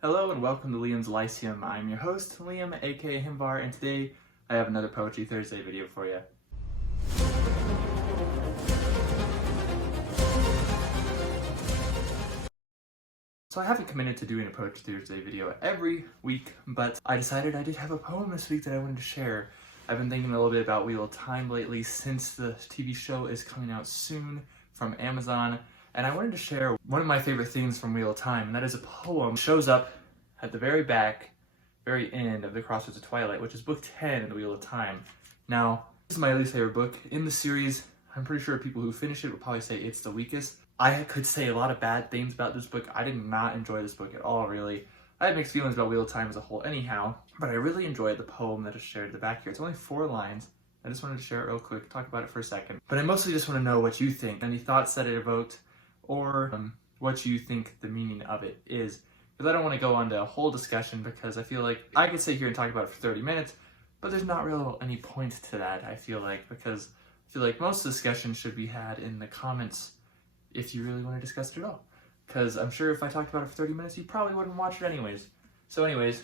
Hello and welcome to Liam's Lyceum. I'm your host, Liam, aka Himbar, and today I have another Poetry Thursday video for you. So I haven't committed to doing a Poetry Thursday video every week, but I decided I did have a poem this week that I wanted to share. I've been thinking a little bit about Wheel of Time lately since the TV show is coming out soon from Amazon, and I wanted to share one of my favorite things from Wheel of Time, and that is a poem that shows up at the very back, very end of the Crossroads of Twilight, which is book 10 in the Wheel of Time. Now, this is my least favorite book in the series. I'm pretty sure people who finish it would probably say it's the weakest. I could say a lot of bad things about this book. I did not enjoy this book at all, really. I have mixed feelings about Wheel of Time as a whole anyhow, but I really enjoyed the poem that is shared at the back here. It's only 4 lines. I just wanted to share it real quick, talk about it for a second. But I mostly just want to know what you think, any thoughts that it evoked, or what you think the meaning of it is. Because I don't want to go on to a whole discussion, because I feel like I could sit here and talk about it for 30 minutes, but there's not really any point to that, I feel like, because I feel like most discussion should be had in the comments if you really want to discuss it at all. Because I'm sure if I talked about it for 30 minutes, you probably wouldn't watch it anyways. So anyways,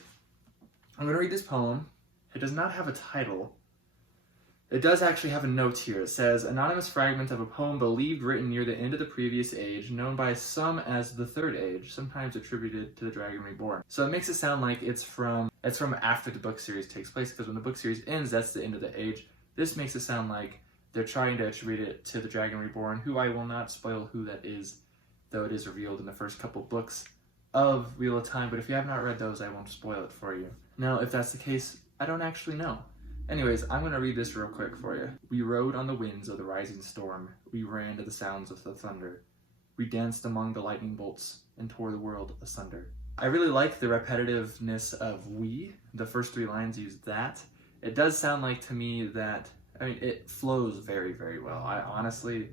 I'm going to read this poem. It does not have a title. It does actually have a note here. It says, anonymous fragment of a poem believed written near the end of the previous age, known by some as the Third Age, sometimes attributed to the Dragon Reborn. So it makes it sound like it's from after the book series takes place, because when the book series ends, that's the end of the age. This makes it sound like they're trying to attribute it to the Dragon Reborn, who I will not spoil who that is, though it is revealed in the first couple books of Wheel of Time, but if you have not read those, I won't spoil it for you. Now, if that's the case, I don't actually know. Anyways, I'm going to read this real quick for you. We rode on the winds of the rising storm. We ran to the sounds of the thunder. We danced among the lightning bolts and tore the world asunder. I really like the repetitiveness of we. The first 3 lines use that. It does sound like to me that, it flows very, very well. Honestly,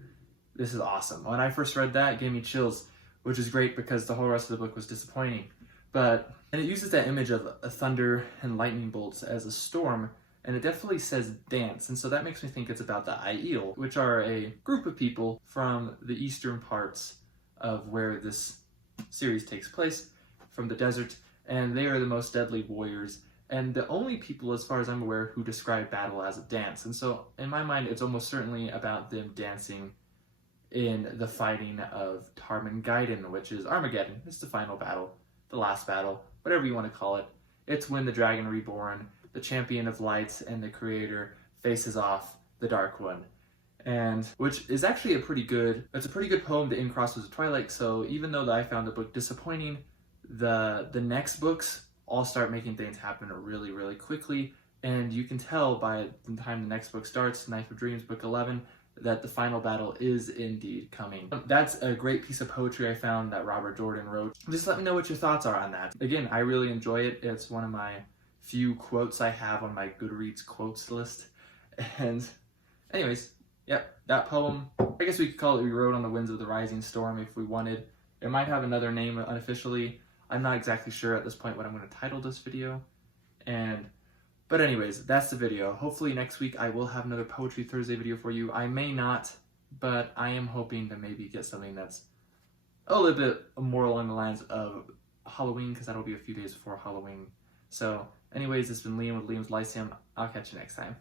this is awesome. When I first read that, it gave me chills, which is great because the whole rest of the book was disappointing. And it uses that image of a thunder and lightning bolts as a storm, and it definitely says dance, and so that makes me think it's about the Aiel, which are a group of people from the eastern parts of where this series takes place, from the desert, and they are the most deadly warriors, and the only people, as far as I'm aware, who describe battle as a dance. And so, in my mind, it's almost certainly about them dancing in the fighting of Tarmangaiden, which is Armageddon. It's the final battle, the last battle, whatever you want to call it. It's when the Dragon Reborn, the champion of light and the creator, faces off the Dark One. And which is actually it's a pretty good poem to end Crossroads of Twilight. So even though I found the book disappointing, the next books all start making things happen really, really quickly. And you can tell by the time the next book starts, Knife of Dreams, book 11, that the final battle is indeed coming. That's a great piece of poetry I found that Robert Jordan wrote. Just let me know what your thoughts are on that. Again, I really enjoy it. It's one of my few quotes I have on my Goodreads quotes list. And anyways, yep, that poem, I guess we could call it We Rode on the Winds of the Rising Storm if we wanted. It might have another name unofficially. I'm not exactly sure at this point what I'm going to title this video. But anyways, that's the video. Hopefully next week I will have another Poetry Thursday video for you. I may not, but I am hoping to maybe get something that's a little bit more along the lines of Halloween, because that'll be a few days before Halloween. So anyways, it's been Liam with Liam's Lyceum. I'll catch you next time.